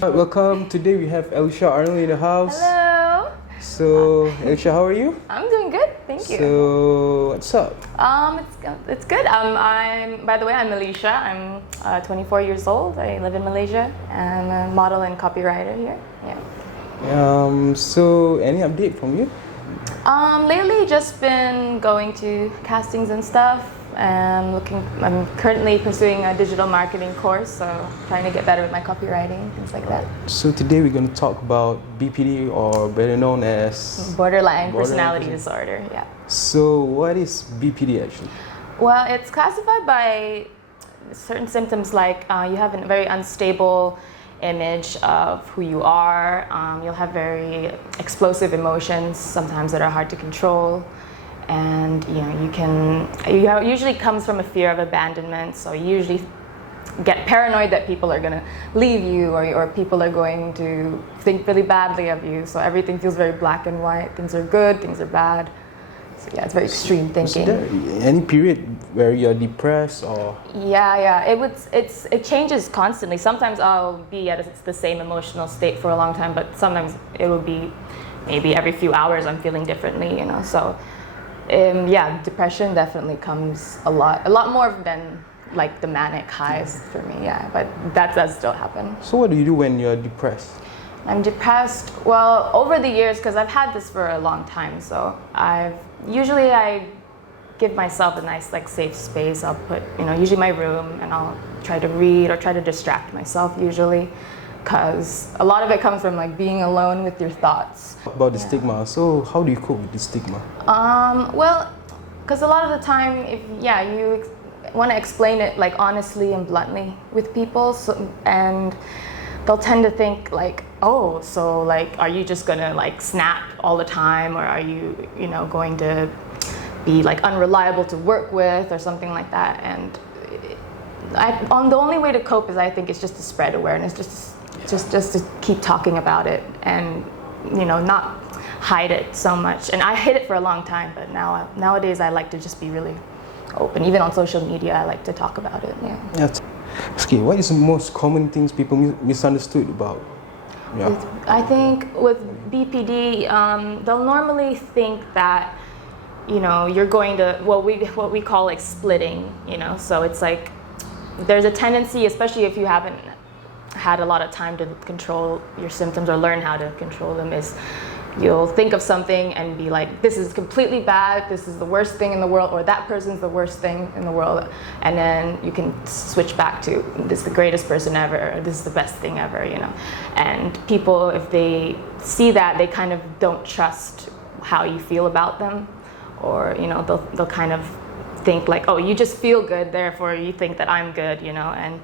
Welcome. Today we have Elysha Arnold in the house. Hello. So, Elysha, how are you? I'm doing good, thank you. So, what's up? It's good. By the way, I'm Elysha. I'm 24 years old. I live in Malaysia. I'm a model and copywriter here. Yeah. So, any update from you? Lately, just been going to castings and stuff. I'm currently pursuing a digital marketing course, so trying to get better with my copywriting, things like that. So today we're going to talk about BPD, or better known as borderline personality disorder. Yeah. So what is BPD actually? Well, it's classified by certain symptoms like you have a very unstable image of who you are. You'll have very explosive emotions, sometimes that are hard to control. And usually comes from a fear of abandonment, so you usually get paranoid that people are going to leave you, or people are going to think really badly of you, so everything feels very black and white. Things are good, things are bad. So yeah, it's very extreme thinking. Is there any period where you're depressed or? Yeah, it changes constantly. Sometimes I'll be at the same emotional state for a long time, but sometimes it will be maybe every few hours I'm feeling differently, so depression definitely comes a lot more than like the manic highs for me, but that does still happen. So what do you do when you're depressed? I'm depressed, well, over the years, because I've had this for a long time, so I give myself a nice safe space. I'll put, usually my room, and I'll try to read or try to distract myself usually, because a lot of it comes from being alone with your thoughts. About the stigma, so how do you cope with the stigma? Well, because a lot of the time, you want to explain it honestly and bluntly with people, and they'll tend to think oh, so are you just gonna snap all the time, or are you going to be unreliable to work with or something like that? And the only way to cope is, I think, is just to spread awareness, just to keep talking about it, and not hide it so much. And I hid it for a long time, but nowadays I like to just be really open. Even on social media, I like to talk about it. Yeah. Okay, what is the most common things people misunderstood about? Yeah. I think with BPD, they'll normally think that you're going to what we call splitting. So it's there's a tendency, especially if you haven't had a lot of time to control your symptoms or learn how to control them, is you'll think of something and be this is completely bad, this is the worst thing in the world, or that person's the worst thing in the world, and then you can switch back to this is the greatest person ever, or this is the best thing ever, And people, if they see that, they kind of don't trust how you feel about them, or they'll kind of think oh, you just feel good, therefore you think that I'm good, and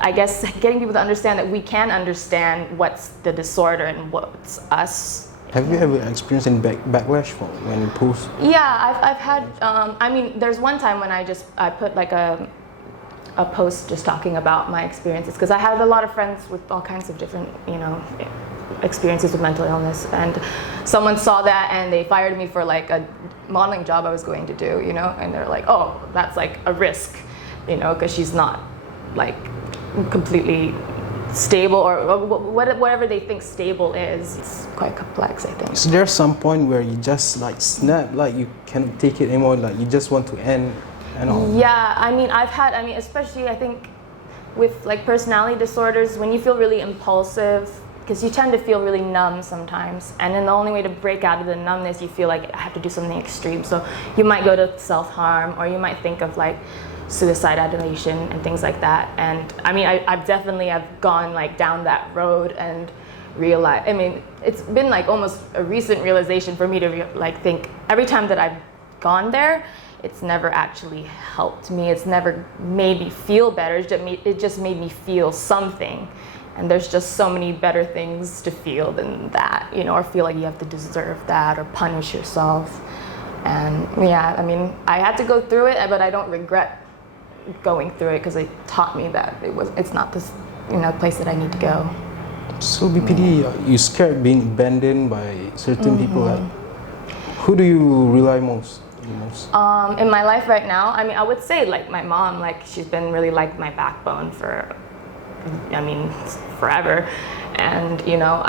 I guess getting people to understand that we can understand what's the disorder and what's us. Have you ever experienced any backlash when you post? Yeah, I've had. There's one time when I put a post just talking about my experiences, because I had a lot of friends with all kinds of different experiences with mental illness, and someone saw that and they fired me for a modeling job I was going to do, and they're oh, that's a risk, because she's not completely stable, or whatever they think stable is. It's quite complex, I think. Is there some point where you just snap, you can't take it anymore, you just want to end and all? Yeah, especially I think with personality disorders, when you feel really impulsive, because you tend to feel really numb sometimes, and then the only way to break out of the numbness, you feel I have to do something extreme, so you might go to self-harm, or you might think of suicide ideation and things like that. And I've definitely gone down that road and realized, it's been almost a recent realization for me to think every time that I've gone there, it's never actually helped me, it's never made me feel better, it just made me feel something. And there's just so many better things to feel than that, or feel you have to deserve that or punish yourself. And I had to go through it, but I don't regret going through it, because it taught me that it's not this place that I need to go. So BPD, you scared being abandoned by certain people? Who do you rely most? In my life right now, I would say my mom, she's been really my backbone for I mean, forever. And you know,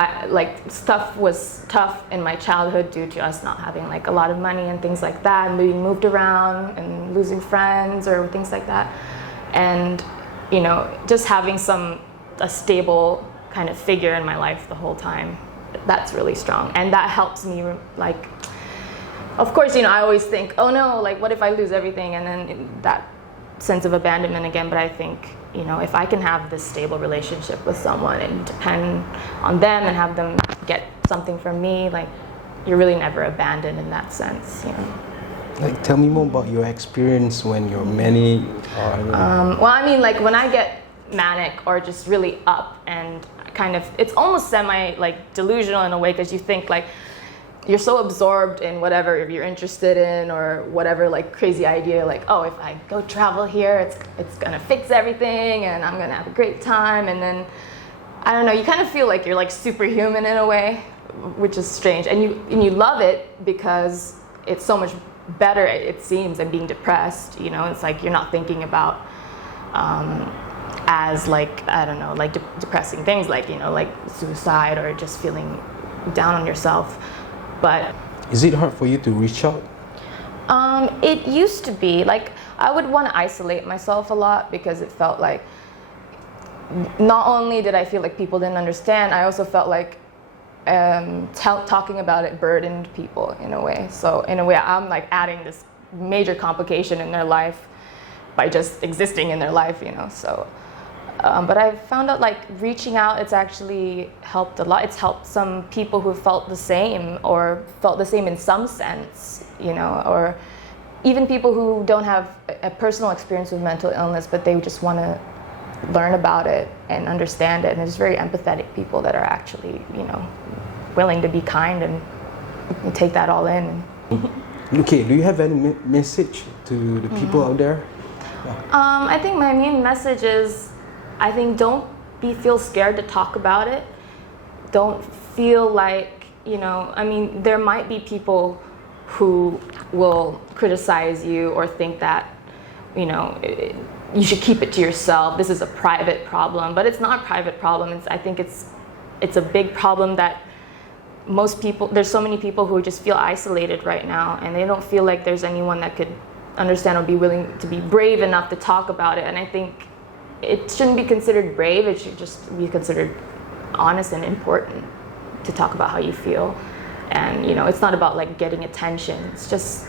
stuff was tough in my childhood due to us not having like a lot of money and things like that, and being moved around and losing friends or things like that. And you know, just having a stable kind of figure in my life the whole time, that's really strong, and that helps me. Like, of course, you know, I always think, oh no, like what if I lose everything, and then that sense of abandonment again. But I think, you know, if I can have this stable relationship with someone and depend on them and have them get something from me, like, you're really never abandoned in that sense, you know. Like, tell me more about your experience when you're manic or... Well, I mean, like when I get manic or just really up and kind of, it's almost semi like delusional in a way, because you think like, you're so absorbed in whatever you're interested in or whatever like crazy idea, like, oh, if I go travel here, it's gonna fix everything and I'm gonna have a great time. And then, I don't know, you kind of feel like you're like superhuman in a way, which is strange. And you love it because it's so much better, it seems, than being depressed. You know, it's like you're not thinking about as like, I don't know, like depressing things like, you know, like suicide or just feeling down on yourself. But is it hard for you to reach out? It used to be. Like, I would want to isolate myself a lot because it felt like not only did I feel like people didn't understand, I also felt like talking about it burdened people in a way. So in a way, I'm like adding this major complication in their life by just existing in their life, you know. So but I've found out like reaching out, it's actually helped a lot. It's helped some people who felt the same or felt the same in some sense, you know, or even people who don't have a personal experience with mental illness, but they just want to learn about it and understand it. And there's very empathetic people that are actually, you know, willing to be kind and take that all in. Okay, do you have any message to the people out there? I think my main message is, I think don't feel scared to talk about it. Don't feel like, you know, I mean, there might be people who will criticize you or think that, you know, you should keep it to yourself. This is a private problem, but it's not a private problem. I think it's a big problem that most people, there's so many people who just feel isolated right now, and they don't feel like there's anyone that could understand or be willing to be brave enough to talk about it. And I think it shouldn't be considered brave, it should just be considered honest and important to talk about how you feel. And you know, it's not about like getting attention, it's just